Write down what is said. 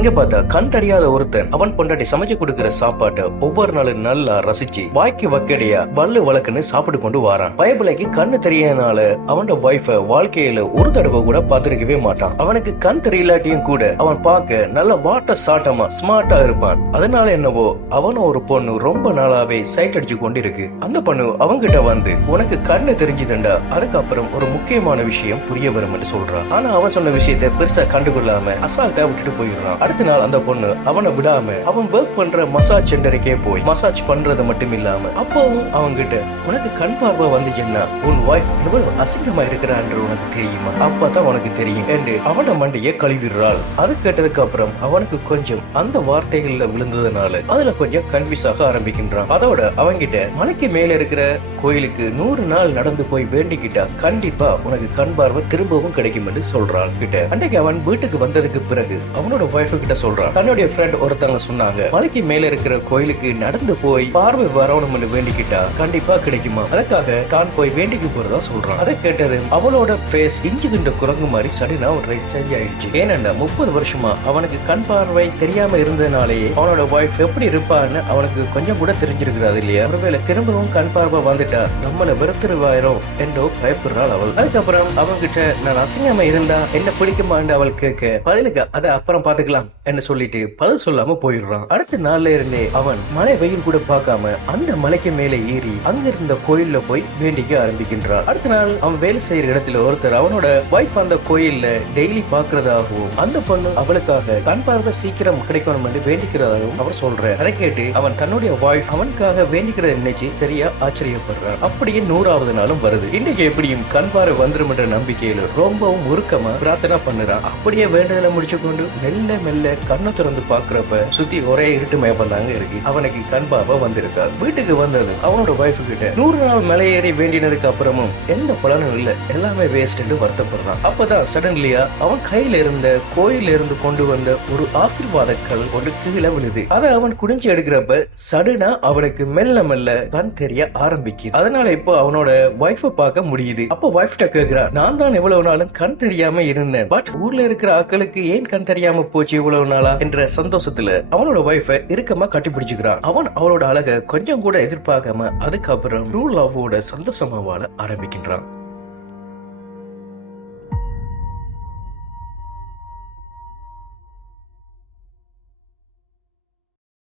எங்க பார்த்தா கண் தெரியாத ஒருத்தன் அவன் பொண்டாட்டி சமைச்சு கொடுக்கிற சாப்பாட்டை ஒவ்வொரு நாளும் நல்லா ரசிச்சு வாய்க்கு வக்கடையா வல்லு வழக்குன்னு சாப்பிட்டு கொண்டு வாரான். பயபிளைக்கு கண்ணு தெரியனால அவனோட வைஃப வாழ்க்கையில ஒரு தடவை கூட பார்த்திருக்கவே மாட்டான். அவனுக்கு கண் தெரியலாட்டியும் கூட அவன் பார்க்க நல்ல வாட்ட சாட்டமா ஸ்மார்ட்டா இருப்பான். அதனால என்னவோ அவனும் ஒரு பொண்ணு ரொம்ப நாளாவே சைட் அடிச்சு கொண்டு இருக்கு. அந்த பொண்ணு அவங்கிட்ட வந்து உனக்கு கண்ணு தெரிஞ்சுதுண்டா, அதுக்கப்புறம் ஒரு முக்கியமான விஷயம் புரிய வரும் என்று சொல்றான். ஆனா அவன் சொன்ன விஷயத்தை பெருசா கண்டுகொள்ளாம அசால்ட்டா விட்டுட்டு போயிடுறான். அடுத்த நாள் அந்த பொண்ணு அவனை விடாம அவன் ஒர்க் பண்ற மசாஜ் சென்டருக்கே போய் மசாஜ் பண்றது மட்டும் இல்லாம அப்பவும் அவங்கிட்ட உனக்கு கண் பார்வை வந்துச்சுன்னா உன் வைஃப் எவ்வளவு அசிங்கமா இருக்கிறான்னு உனக்கு தெரியுமா, அப்பதான் உனக்கு தெரியும் என்று அவன மண்டைய கழுவிடுறாள். அது கேட்டதுக்கு அப்புறம் அவனுக்கு கொஞ்சம் அந்த வார்த்தைகள்ல விழுந்ததுனால அதுல கொஞ்சம் கன்ஃபியூஸ் ஆக ஆரம்பிக்கின்றான். அதோட அவங்கிட்ட மலைக்கு மேல இருக்கிற கோயிலுக்கு 100 நாள் நடந்து போய் வேண்டிக்கிட்டா கண்டிப்பா உனக்கு கண் பார்வை திரும்பவும் கிடைக்கும் என்று சொல்றாள் கிட்ட. அன்றைக்கு அவன் வீட்டுக்கு வந்ததுக்கு பிறகு அவனோட வைஃப் கிட்ட சொல்றான், தன்னுடைய ஃப்ரெண்ட் ஒருத்தவங்க சொன்னாங்க மலைக்கு மேல இருக்கிற கோயிலுக்கு நடந்து போய் பார்வை வரணும்னு வேண்டிக்கிட்டா கண்டிப்பா கிடைக்குமா, அதுக்காக தான் போய் வேண்டிக்கு போறதா சொல்றான். அதை கேட்டது அவளோட ஃபேஸ் இஞ்சி துண்ட குரங்கு மாதிரி சடனா ஒரு ரைட் சரியாயிடுச்சு. ஏனண்டா 30 வருஷமா அவனுக்கு கண் பார்வை தெரியாம இருந்ததுனாலேயே அவனோட வைஃப் எப்படி இருப்பான்னு அவனுக்கு கொஞ்சம் கூட தெரிஞ்சிருக்கிறாது இல்லையா. ஒருவேளை திரும்பவும் கண் பார்வை வந்துட்டா நம்மள வெறுத்துருவாயிரும் என்றோ பயப்படுறாள் அவள். அதுக்கப்புறம் அவங்கிட்ட நான் அசிங்கமா இருந்தா என்ன பிடிக்குமான்னு அவள் கேட்க பதிலுக்கு அதை அப்புறம் பாத்துக்கலாம் என்று சொல்லிட்டு பதில் சொல்லாம போயிடுறான். அடுத்த நாள்ல இருந்தே அவன் மழை வெயில் கூட பார்க்காம அந்த மலைக்கு மேல ஏறி அங்க இருந்த கோயில்ல போய் வேண்டிக்க ஆரம்பிக்கின்றான். அடுத்த நாள் அவன் வேலை செய்யற இடத்துல ஒருத்தர் அவனோட வைஃப் அந்த கோயில்ல டெய்லி பாக்குறதாகவும் அந்த பொண்ணு அவளுக்காக கண் பார்வை சீக்கிரம் கிடைக்கணும் என்று வேண்டிக்கிறதாகவும் அவர் சொல்றார். அதை கேட்டு அவன் தன்னுடைய வைஃப் அவனுக்காக வேண்டிக்கிறத நினைச்சு சரியா ஆச்சரியப்படுறான். அப்படியே 100வது நாளும் வருது. இன்னைக்கு எப்படியும் கண் பார்வை வந்துடும் என்ற நம்பிக்கையில ரொம்பவும் உருக்கமா பிரார்த்தனை பண்ணுறான். அப்படியே வேண்டுதலை முடிச்சு கொண்டு மெல்ல மெல்ல கண்ணை திறந்து பாக்குறப்ப சுத்தி ஒரே இருட்டு மயப்பந்தாங்க இருக்கு. அவனுக்கு கண் பார்வை வந்திருக்காது. வீட்டுக்கு வந்தது அவனோட வைஃப் கிட்ட 100 நாள் மலை ஏறி வேண்டினதுக்கு அப்புறமும் எந்த பலனும் இல்ல, எல்லாமே வேஸ்ட் என்று வருத்தப்படுறான். அப்பதான் சடன்லியா அவன் கையில இருந்த கோயில இருந்து கொண்டு வந்த ஒரு ஆசீர்வாத கல் ஒன்று கீழே விழுது. அதை அவன் குடிஞ்சு எடுக்கிறப்ப சடனா அவனுக்கு மெல்ல மெல்ல கண் தெரிய ஆரம்பிக்குது. அதனால இப்போ அவனோட வைஃப பார்க்க முடியுது. அப்ப வைஃப்ட கேக்குறான், நான் தான் எவ்வளவு நாளும் கண் தெரியாம இருந்தேன், பட் ஊர்ல இருக்கிற ஆட்களுக்கு ஏன் கண் தெரியாம போச்சு இவ்வளவு நாளா என்ற சந்தோஷத்துல அவனோட வைஃப இறுக்கமா கட்டி பிடிச்சுக்கிறான். அவன் அவளோட அழக கொஞ்சம் கூட எதிர்பார்க்காம அதுக்கப்புறம் ட்ரூ லவ்வோட சந்தோஷமா வாழ ஆரம்பிக்கின்றான்.